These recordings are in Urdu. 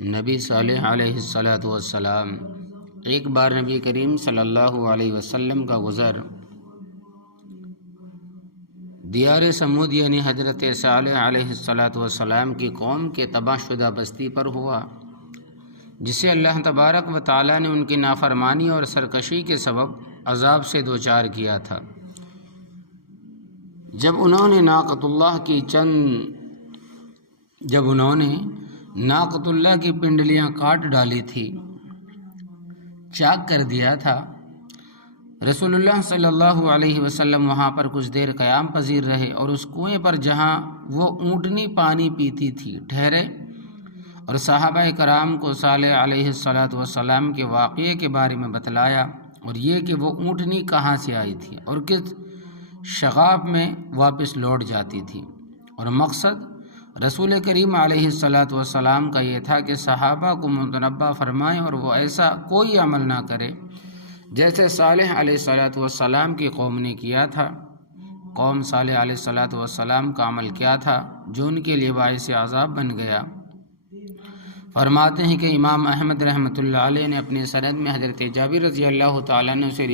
نبی صالح علیہ السلام ایک بار نبی کریم صلی اللہ علیہ وسلم کا گزر دیار سمود یعنی حضرت صالح علیہ السلام کی قوم کے تباہ شدہ بستی پر ہوا، جسے اللہ تبارک و تعالیٰ نے ان کی نافرمانی اور سرکشی کے سبب عذاب سے دوچار کیا تھا۔ جب انہوں نے ناقۃ اللہ کی پنڈلیاں کاٹ ڈالی تھی، چاک کر دیا تھا، رسول اللہ صلی اللہ علیہ وسلم وہاں پر کچھ دیر قیام پذیر رہے اور اس کنویں پر جہاں وہ اونٹنی پانی پیتی تھی ٹھہرے، اور صحابہ کرام کو صالح علیہ السلام کے واقعے کے بارے میں بتلایا، اور یہ کہ وہ اونٹنی کہاں سے آئی تھی اور کس شغاف میں واپس لوٹ جاتی تھی، اور مقصد رسول کریم علیہ السلام کا یہ تھا کہ صحابہ کو متنبہ فرمائیں اور وہ ایسا کوئی عمل نہ کرے جیسے صالح علیہ السلام کی قوم نے کیا تھا۔ قوم صالح علیہ السلام کا عمل کیا تھا جو ان کے لیے باعث عذاب بن گیا؟ فرماتے ہیں کہ امام احمد رحمۃ اللہ علیہ نے اپنے سند میں حضرت جابر رضی اللہ تعالیٰ عنہ سے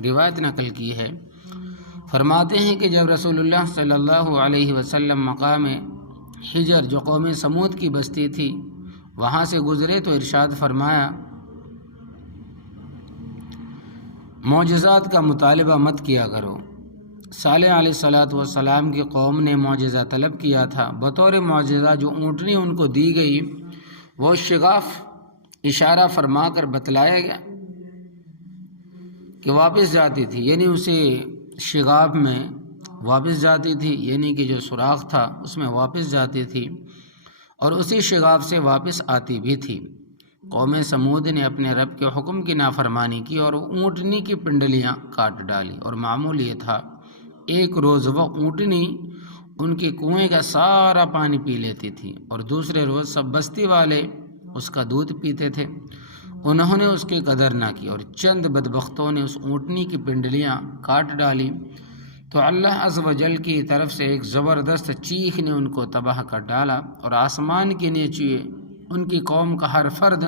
روایت نقل کی ہے۔ فرماتے ہیں کہ جب رسول اللہ صلی اللہ علیہ وسلم مقام حجر جو قوم سمود کی بستی تھی وہاں سے گزرے تو ارشاد فرمایا، معجزات کا مطالبہ مت کیا کرو۔ صالح علیہ السلام کی قوم نے معجزہ طلب کیا تھا، بطور معجزہ جو اونٹنی ان کو دی گئی وہ شغاف اشارہ فرما کر بتلایا گیا کہ واپس جاتی تھی، یعنی اسے شغاف میں واپس جاتی تھی، یعنی کہ جو سوراخ تھا اس میں واپس جاتی تھی اور اسی شغاف سے واپس آتی بھی تھی۔ قوم سمود نے اپنے رب کے حکم کی نافرمانی کی اور اونٹنی کی پنڈلیاں کاٹ ڈالی، اور معمول یہ تھا ایک روز وہ اونٹنی ان کے کنویں کا سارا پانی پی لیتی تھی اور دوسرے روز سب بستی والے اس کا دودھ پیتے تھے۔ انہوں نے اس کی قدر نہ کی اور چند بدبختوں نے اس اونٹنی کی پنڈلیاں کاٹ ڈالی، تو اللہ عز و جل کی طرف سے ایک زبردست چیخ نے ان کو تباہ کر ڈالا اور آسمان کے نیچے ان کی قوم کا ہر فرد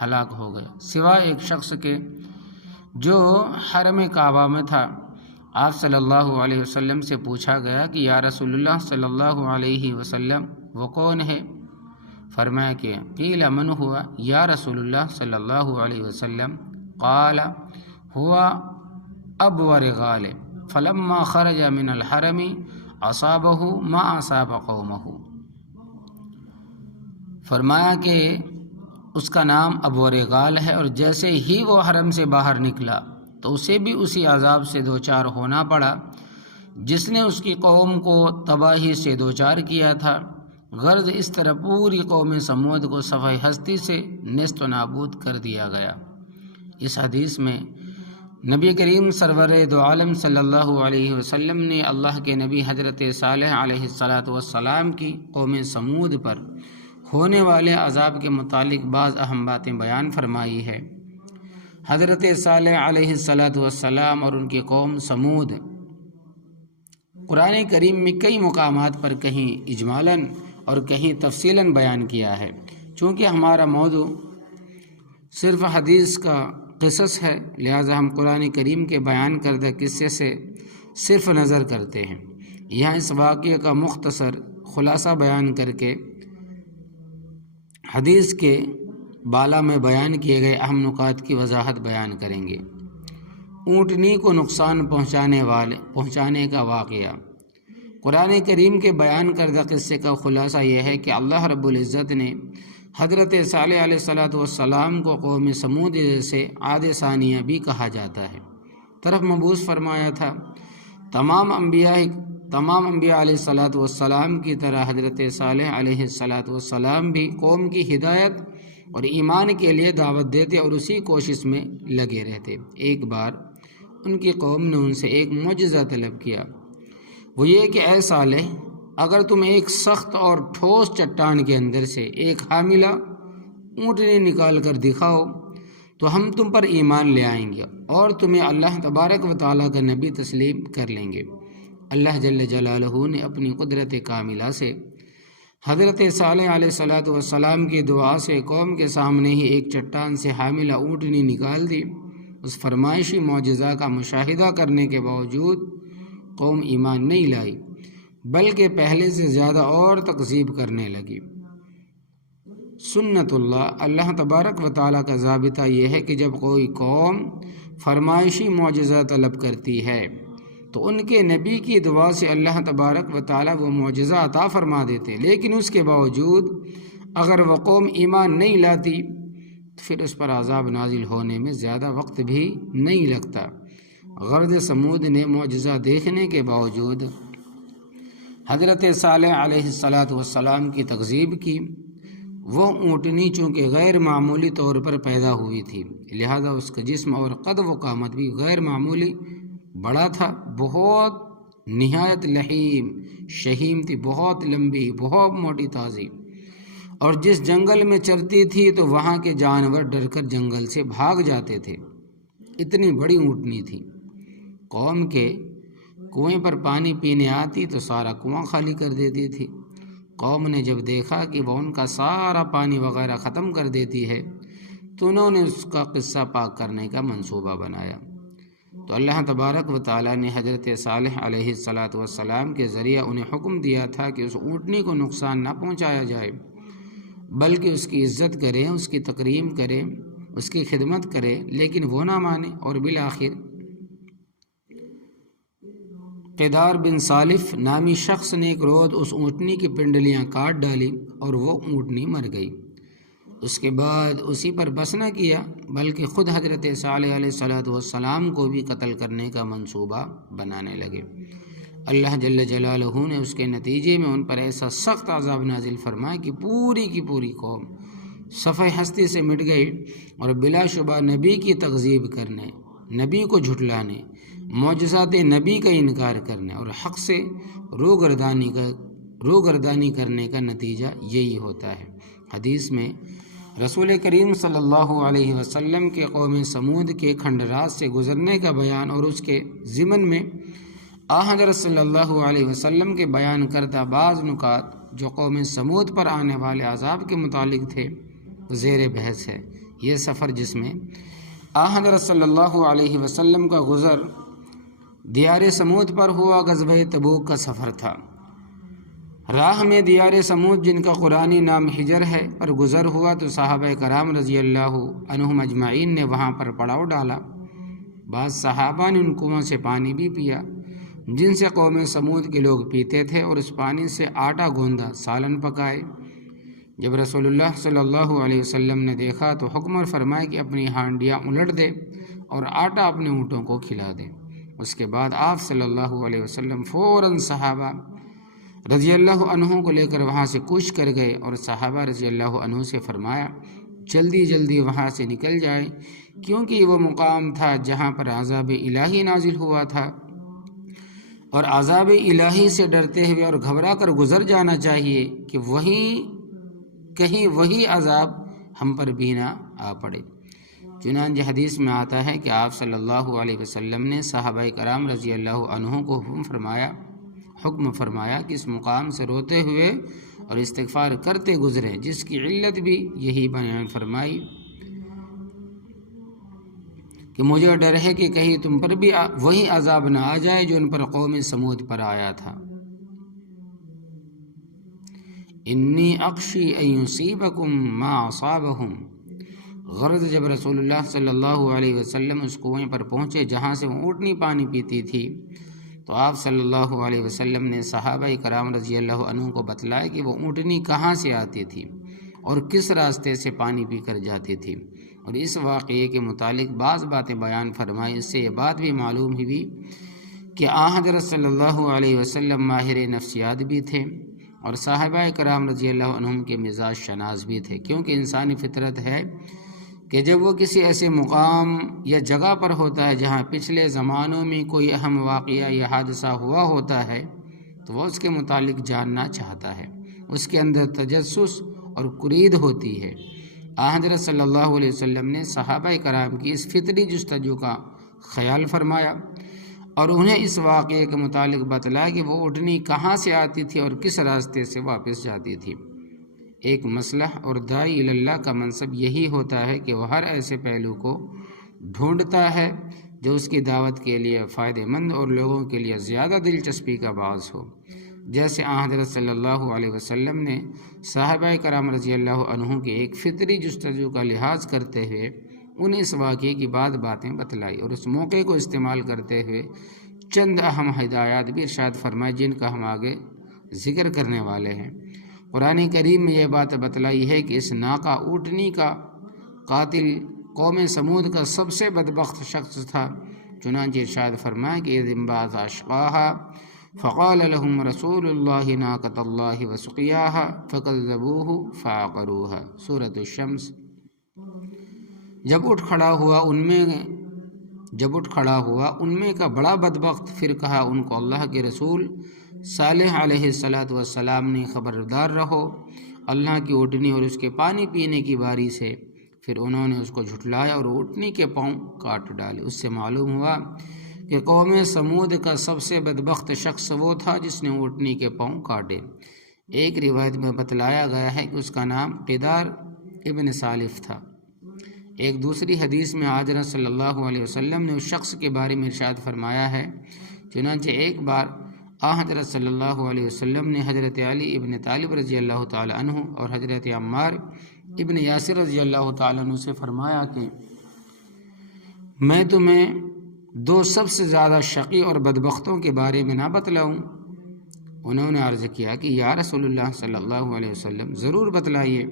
ہلاک ہو گیا سوائے ایک شخص کے جو حرم کعبہ میں تھا۔ آپ صلی اللہ علیہ وسلم سے پوچھا گیا کہ یا رسول اللہ صلی اللہ علیہ وسلم وہ کون ہے؟ فرمایا کہ قیل من ہوا یا رسول اللہ صلی اللہ علیہ وسلم؟ قال ہوا ابو رغال فلما خرج من الحرم اصابہ ما اصاب قومہ۔ فرمایا کہ اس کا نام ابو رغال ہے، اور جیسے ہی وہ حرم سے باہر نکلا تو اسے بھی اسی عذاب سے دوچار ہونا پڑا جس نے اس کی قوم کو تباہی سے دوچار کیا تھا۔ غرض اس طرح پوری قوم سمود کو صفحہ ہستی سے نیست و نابود کر دیا گیا۔ اس حدیث میں نبی کریم سرور دو عالم صلی اللہ علیہ وسلم نے اللہ کے نبی حضرت صالح علیہ السلام کی قوم سمود پر ہونے والے عذاب کے متعلق بعض اہم باتیں بیان فرمائی ہے۔ حضرت صالح علیہ السلام اور ان کی قوم سمود قرآن کریم میں کئی مقامات پر کہیں اجمالاً اور کہیں تفصیلاً بیان کیا ہے۔ چونکہ ہمارا موضوع صرف حدیث کا قصص ہے، لہذا ہم قرآن کریم کے بیان کردہ قصے سے صرف نظر کرتے ہیں۔ یہاں اس واقعے کا مختصر خلاصہ بیان کر کے حدیث کے بالا میں بیان کیے گئے اہم نکات کی وضاحت بیان کریں گے۔ اونٹنی کو نقصان پہنچانے کا واقعہ۔ قرآن کریم کے بیان کردہ قصے کا خلاصہ یہ ہے کہ اللہ رب العزت نے حضرت صالح علیہ السلام کو قوم سمود سے عاد ثانیہ بھی کہا جاتا ہے طرف مبعوث فرمایا تھا۔ تمام انبیاء علیہ السلام کی طرح حضرت صالح علیہ السلام بھی قوم کی ہدایت اور ایمان کے لیے دعوت دیتے اور اسی کوشش میں لگے رہتے۔ ایک بار ان کی قوم نے ان سے ایک معجزہ طلب کیا، وہ یہ کہ اے صالح، اگر تم ایک سخت اور ٹھوس چٹان کے اندر سے ایک حاملہ اونٹنی نکال کر دکھاؤ تو ہم تم پر ایمان لے آئیں گے اور تمہیں اللہ تبارک و تعالیٰ کا نبی تسلیم کر لیں گے۔ اللہ جل جلالہ نے اپنی قدرت کاملہ سے حضرت صالح علیہ الصلوۃ والسلام کی دعا سے قوم کے سامنے ہی ایک چٹان سے حاملہ اونٹنی نکال دی۔ اس فرمائشی معجزہ کا مشاہدہ کرنے کے باوجود قوم ایمان نہیں لائی، بلکہ پہلے سے زیادہ اور تکذیب کرنے لگی۔ سنت اللہ تبارک و تعالیٰ کا ضابطہ یہ ہے کہ جب کوئی قوم فرمائشی معجزہ طلب کرتی ہے تو ان کے نبی کی دعا سے اللہ تبارک و تعالیٰ وہ معجزہ عطا فرما دیتے، لیکن اس کے باوجود اگر وہ قوم ایمان نہیں لاتی تو پھر اس پر عذاب نازل ہونے میں زیادہ وقت بھی نہیں لگتا۔ غرد سمود نے معجزہ دیکھنے کے باوجود حضرت صالح علیہ السلام کی تکذیب کی۔ وہ اونٹنی چونکہ غیر معمولی طور پر پیدا ہوئی تھی، لہذا اس کا جسم اور قد و قامت بھی غیر معمولی بڑا تھا، بہت نہایت لحیم شہیم تھی، بہت لمبی، بہت موٹی تازی، اور جس جنگل میں چرتی تھی تو وہاں کے جانور ڈر کر جنگل سے بھاگ جاتے تھے، اتنی بڑی اونٹنی تھی۔ قوم کے کنویں پر پانی پینے آتی تو سارا کنواں خالی کر دیتی تھی۔ قوم نے جب دیکھا کہ وہ ان کا سارا پانی وغیرہ ختم کر دیتی ہے تو انہوں نے اس کا قصہ پاک کرنے کا منصوبہ بنایا۔ تو اللہ تبارک و تعالیٰ نے حضرت صالح علیہ السلام کے ذریعہ انہیں حکم دیا تھا کہ اس اونٹنی کو نقصان نہ پہنچایا جائے، بلکہ اس کی عزت کریں، اس کی تکریم کریں، اس کی خدمت کریں، لیکن وہ نہ مانے، اور بالآخر قیدار بن سالف نامی شخص نے ایک روز اس اونٹنی کی پنڈلیاں کاٹ ڈالی اور وہ اونٹنی مر گئی۔ اس کے بعد اسی پر بس نہ کیا بلکہ خود حضرت صالح علیہ السلام کو بھی قتل کرنے کا منصوبہ بنانے لگے۔ اللہ جل جلالہ نے اس کے نتیجے میں ان پر ایسا سخت عذاب نازل فرمایا کہ پوری کی پوری قوم صفحہ ہستی سے مٹ گئی، اور بلا شبہ نبی کی تکذیب کرنے، نبی کو جھٹلانے، معجزات نبی کا انکار کرنے اور حق سے روگردانی کرنے کا نتیجہ یہی ہوتا ہے۔ حدیث میں رسول کریم صلی اللہ علیہ وسلم کے قوم سمود کے کھنڈرات سے گزرنے کا بیان اور اس کے ضمن میں حضرت صلی اللہ علیہ وسلم کے بیان کردہ بعض نکات جو قوم سمود پر آنے والے عذاب کے متعلق تھے زیر بحث ہے۔ یہ سفر جس میں حضرت صلی اللہ علیہ وسلم کا گزر دیار سمود پر ہوا غزوہ تبوک کا سفر تھا۔ راہ میں دیار سمود جن کا قرآنی نام حجر ہے پر گزر ہوا تو صحابہ کرام رضی اللہ عنہم اجمعین نے وہاں پر پڑاؤ ڈالا۔ بعض صحابہ نے ان کنووں سے پانی بھی پیا جن سے قوم سمود کے لوگ پیتے تھے، اور اس پانی سے آٹا گوندا، سالن پکائے۔ جب رسول اللہ صلی اللہ علیہ وسلم نے دیکھا تو حکم فرمایا کہ اپنی ہانڈیاں الٹ دے اور آٹا اپنے اونٹوں کو کھلا دے۔ اس کے بعد آپ صلی اللہ علیہ وسلم فوراً صحابہ رضی اللہ عنہ کو لے کر وہاں سے کوچ کر گئے، اور صحابہ رضی اللہ عنہ سے فرمایا جلدی جلدی وہاں سے نکل جائیں، کیونکہ یہ وہ مقام تھا جہاں پر عذاب الہی نازل ہوا تھا، اور عذاب الہی سے ڈرتے ہوئے اور گھبرا کر گزر جانا چاہیے کہ کہیں وہی عذاب ہم پر بھی نہ آ پڑے۔ چنانچہ حدیث میں آتا ہے کہ آپ صلی اللہ علیہ وسلم نے صحابہ کرام رضی اللہ عنہ کو حکم فرمایا کہ اس مقام سے روتے ہوئے اور استغفار کرتے گزرے، جس کی علت بھی یہی بیان فرمائی کہ مجھے ڈر ہے کہ کہیں تم پر بھی وہی عذاب نہ آ جائے جو ان پر قوم سمود پر آیا تھا۔ انی اخشی ان یصیبکم ما اصابہم۔ غرض جب رسول اللہ صلی اللہ علیہ وسلم اس کنویں پر پہنچے جہاں سے وہ اونٹنی پانی پیتی تھی، تو آپ صلی اللہ علیہ وسلم نے صحابہ کرام رضی اللہ عنہ کو بتلایا کہ وہ اونٹنی کہاں سے آتی تھی اور کس راستے سے پانی پی کر جاتی تھی، اور اس واقعے کے متعلق بعض باتیں بیان فرمائی۔ اس سے یہ بات بھی معلوم ہوئی کہ حضرت صلی اللہ علیہ وسلم ماہر نفسیات بھی تھے اور صحابہ کرام رضی اللہ عنہم کے مزاج شناس بھی تھے، کیونکہ انسانی فطرت ہے کہ جب وہ کسی ایسے مقام یا جگہ پر ہوتا ہے جہاں پچھلے زمانوں میں کوئی اہم واقعہ یا حادثہ ہوا ہوتا ہے تو وہ اس کے متعلق جاننا چاہتا ہے، اس کے اندر تجسس اور کرید ہوتی ہے۔ حضرت صلی اللہ علیہ وسلم نے صحابہ کرام کی اس فطری جستجو کا خیال فرمایا اور انہیں اس واقعے کے متعلق بتلایا کہ وہ اونٹنی کہاں سے آتی تھی اور کس راستے سے واپس جاتی تھی۔ ایک مصلح اور داعی اللہ کا منصب یہی ہوتا ہے کہ وہ ہر ایسے پہلو کو ڈھونڈتا ہے جو اس کی دعوت کے لیے فائدہ مند اور لوگوں کے لیے زیادہ دلچسپی کا باعث ہو۔ جیسے حضرت صلی اللہ علیہ وسلم نے صحابہ کرام رضی اللہ عنہ کی ایک فطری جستجو کا لحاظ کرتے ہوئے انہیں اس واقعے کی باتیں بتلائی اور اس موقع کو استعمال کرتے ہوئے چند اہم ہدایات بھی ارشاد فرمائے جن کا ہم آگے ذکر کرنے والے ہیں۔ قرآن کریم میں یہ بات بتلائی ہے کہ اس ناقہ اونٹنی کا قاتل قوم سمود کا سب سے بدبخت شخص تھا، چنانچہ ارشاد فرمایا کہ اذ انبعث اشقاها فقال لهم رسول اللہ ناقۃ اللہ وسقیاها فکذبوہ فعقروها، سورۃ الشمس۔ جب اٹھ کھڑا ہوا ان میں کا بڑا بدبخت، پھر کہا ان کو اللہ کے رسول صالح علیہ السلام نے خبردار رہو اللہ کی اونٹنی اور اس کے پانی پینے کی باری سے۔ پھر انہوں نے اس کو جھٹلایا اور اونٹنی کے پاؤں کاٹ ڈالے۔ اس سے معلوم ہوا کہ قوم سمود کا سب سے بدبخت شخص وہ تھا جس نے اونٹنی کے پاؤں کاٹے۔ ایک روایت میں بتلایا گیا ہے کہ اس کا نام قدار ابن سالف تھا۔ ایک دوسری حدیث میں حضرت صلی اللہ علیہ وسلم نے اس شخص کے بارے میں ارشاد فرمایا ہے، چنانچہ ایک بار حضرت صلی اللہ علیہ وسلم نے حضرت علی ابن طالب رضی اللہ تعالی عنہ اور حضرت عمار ابن یاسر رضی اللہ تعالی عنہ سے فرمایا کہ میں تمہیں دو سب سے زیادہ شقی اور بدبختوں کے بارے میں نہ بتلاؤں؟ انہوں نے عرض کیا کہ یا رسول اللہ صلی اللہ علیہ وسلم ضرور بتلائیے۔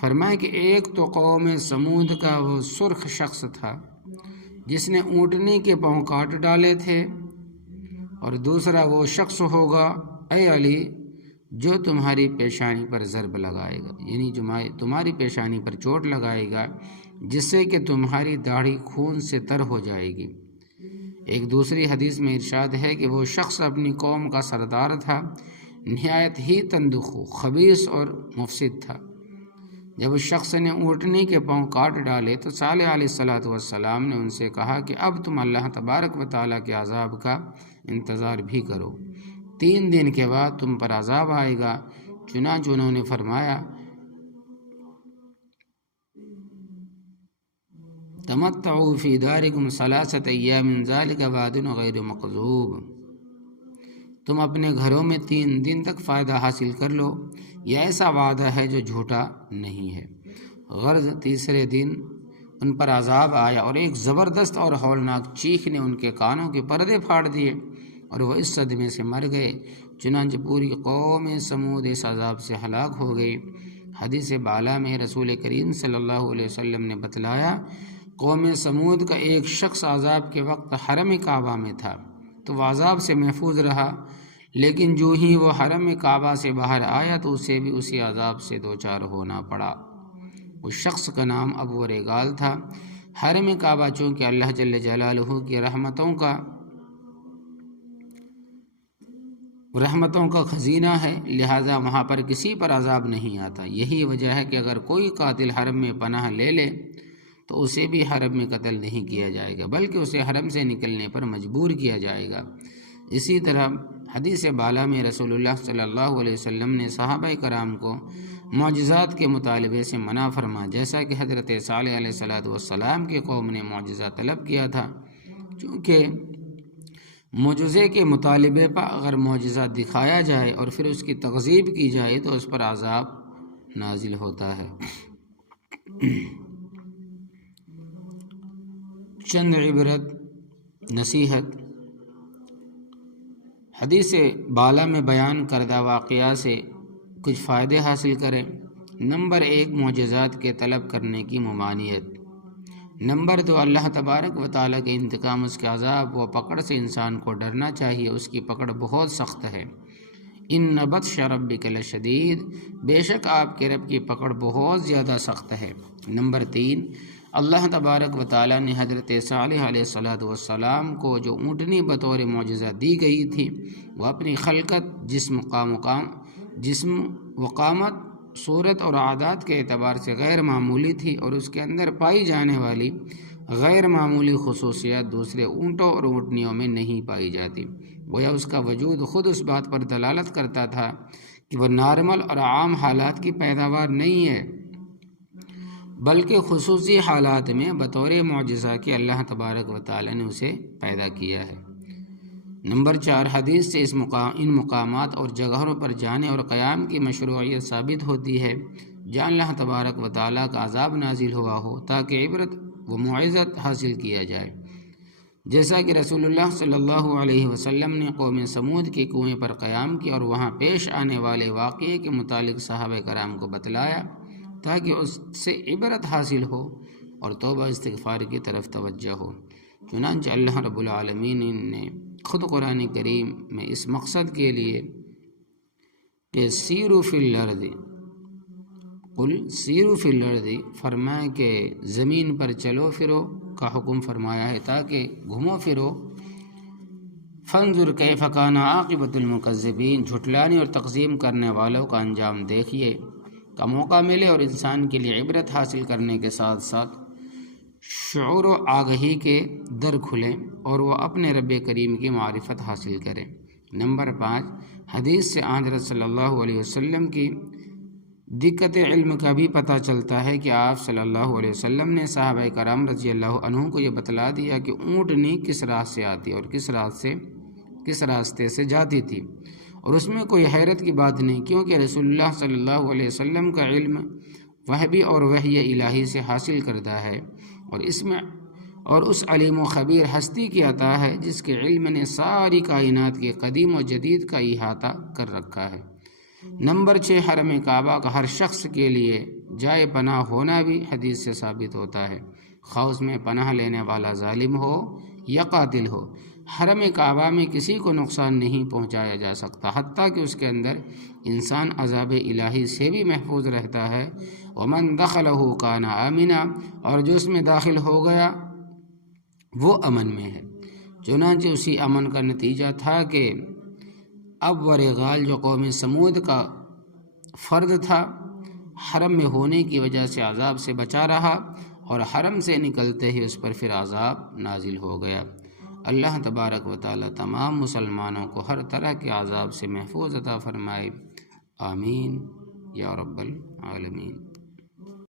فرمایا کہ ایک تو قوم سمود کا وہ سرخ شخص تھا جس نے اونٹنی کے پاؤں کاٹ ڈالے تھے، اور دوسرا وہ شخص ہوگا اے علی جو تمہاری پیشانی پر ضرب لگائے گا، یعنی تمہاری پیشانی پر چوٹ لگائے گا جس سے کہ تمہاری داڑھی خون سے تر ہو جائے گی۔ ایک دوسری حدیث میں ارشاد ہے کہ وہ شخص اپنی قوم کا سردار تھا، نہایت ہی تندخو، خبیث اور مفسد تھا۔ جب اس شخص نے اونٹنی کے پاؤں کاٹ ڈالے تو صالح علیہ السلام نے ان سے کہا کہ اب تم اللہ تبارک و تعالیٰ کے عذاب کا انتظار بھی کرو، 3 دن کے بعد تم پر عذاب آئے گا۔ چنانچہ انہوں نے فرمایا تمتعوا فی دارکم 3 ایام ذلک وعد غیر مکذوب، تم اپنے گھروں میں 3 دن تک فائدہ حاصل کر لو، یہ ایسا وعدہ ہے جو جھوٹا نہیں ہے۔ غرض تیسرے دن ان پر عذاب آیا اور ایک زبردست اور ہولناک چیخ نے ان کے کانوں کے پردے پھاڑ دیے اور وہ اس صدمے سے مر گئے۔ چنانچہ پوری قوم سمود اس عذاب سے ہلاک ہو گئی۔ حدیث بالا میں رسول کریم صلی اللہ علیہ وسلم نے بتلایا قوم سمود کا ایک شخص عذاب کے وقت حرم کعبہ میں تھا تو وہ عذاب سے محفوظ رہا، لیکن جو ہی وہ حرم کعبہ سے باہر آیا تو اسے بھی اسی عذاب سے دوچار ہونا پڑا۔ اس شخص کا نام ابو ریگال تھا۔ حرم کعبہ چونکہ اللہ جل جلالہ کی رحمتوں کا خزینہ ہے، لہذا وہاں پر کسی پر عذاب نہیں آتا۔ یہی وجہ ہے کہ اگر کوئی قاتل حرم میں پناہ لے لے تو اسے بھی حرم میں قتل نہیں کیا جائے گا، بلکہ اسے حرم سے نکلنے پر مجبور کیا جائے گا۔ اسی طرح حدیث بالا میں رسول اللہ صلی اللہ علیہ وسلم نے صحابہ کرام کو معجزات کے مطالبے سے منع فرما، جیسا کہ حضرت صالح علیہ السلام کی قوم نے معجزہ طلب کیا تھا، چونکہ معجزے کے مطالبے پر اگر معجزہ دکھایا جائے اور پھر اس کی تکذیب کی جائے تو اس پر عذاب نازل ہوتا ہے۔ چند عبرت نصیحت۔ حدیث بالا میں بیان کردہ واقعہ سے کچھ فائدے حاصل کریں۔ نمبر 1، معجزات کے طلب کرنے کی ممانعت۔ نمبر 2، اللہ تبارک و تعالیٰ کے انتقام، اس کے عذاب و پکڑ سے انسان کو ڈرنا چاہیے، اس کی پکڑ بہت سخت ہے۔ ان بطش ربک لشدید، بے شک آپ کے رب کی پکڑ بہت زیادہ سخت ہے۔ نمبر 3، اللہ تبارک و تعالیٰ نے حضرت صالح علیہ السلام کو جو اونٹنی بطور معجزہ دی گئی تھی وہ اپنی خلقت، جسم وقامت، صورت اور عادات کے اعتبار سے غیر معمولی تھی، اور اس کے اندر پائی جانے والی غیر معمولی خصوصیات دوسرے اونٹوں اور اونٹنیوں میں نہیں پائی جاتی۔ گویا اس کا وجود خود اس بات پر دلالت کرتا تھا کہ وہ نارمل اور عام حالات کی پیداوار نہیں ہے، بلکہ خصوصی حالات میں بطور معجزہ کے اللہ تبارک و تعالی نے اسے پیدا کیا ہے۔ نمبر 4، حدیث سے ان مقامات اور جگہوں پر جانے اور قیام کی مشروعیت ثابت ہوتی ہے جہاں اللہ تبارک و تعالیٰ کا عذاب نازل ہوا ہو تاکہ عبرت و موعظت حاصل کیا جائے، جیسا کہ رسول اللہ صلی اللہ علیہ وسلم نے قوم سمود کے کنویں پر قیام کیا اور وہاں پیش آنے والے واقعے کے متعلق صحابہ کرام کو بتلایا تاکہ اس سے عبرت حاصل ہو اور توبہ استغفار کی طرف توجہ ہو۔ چنانچہ اللہ رب العالمین نے خود قرآن کریم میں اس مقصد کے لیے کہ سیروا فی الارض، قل سیروا فی الارض، فرمایا کہ زمین پر چلو پھرو کا حکم فرمایا ہے تاکہ گھومو پھرو۔ فانظر کیف کان عاقبۃ المکذبین، جھٹلانے اور تقسیم کرنے والوں کا انجام دیکھیے کا موقع ملے اور انسان کے لیے عبرت حاصل کرنے کے ساتھ ساتھ شعور و آگہی کے در کھلیں اور وہ اپنے رب کریم کی معرفت حاصل کریں۔ نمبر 5، حدیث سے حضرت صلی اللہ علیہ وسلم کی دقت علم کا بھی پتہ چلتا ہے کہ آپ صلی اللہ علیہ وسلم نے صحابہ کرام رضی اللہ عنہ کو یہ بتلا دیا کہ اونٹنی کس راہ سے آتی اور کس راستے سے جاتی تھی، اور اس میں کوئی حیرت کی بات نہیں، کیونکہ رسول اللہ صلی اللہ علیہ وسلم کا علم وحی اور وحی الہی سے حاصل کردہ ہے، اور اس علیم و خبیر ہستی کی عطا ہے جس کے علم نے ساری کائنات کے قدیم و جدید کا احاطہ کر رکھا ہے۔ نمبر 6، حرم کعبہ کا ہر شخص کے لیے جائے پناہ ہونا بھی حدیث سے ثابت ہوتا ہے، خواہ اس میں پناہ لینے والا ظالم ہو یا قاتل ہو۔ حرم کعبہ میں کسی کو نقصان نہیں پہنچایا جا سکتا، حتیٰ کہ اس کے اندر انسان عذاب الہی سے بھی محفوظ رہتا ہے۔ ومن دخلہ کان آمنا، اور جو اس میں داخل ہو گیا وہ امن میں ہے۔ چنانچہ اسی امن کا نتیجہ تھا کہ اب ورغال جو قوم سمود کا فرد تھا، حرم میں ہونے کی وجہ سے عذاب سے بچا رہا، اور حرم سے نکلتے ہی اس پر پھر عذاب نازل ہو گیا۔ اللہ تبارک و تعالی تمام مسلمانوں کو ہر طرح کے عذاب سے محفوظ عطا فرمائے، آمین یا رب العالمین۔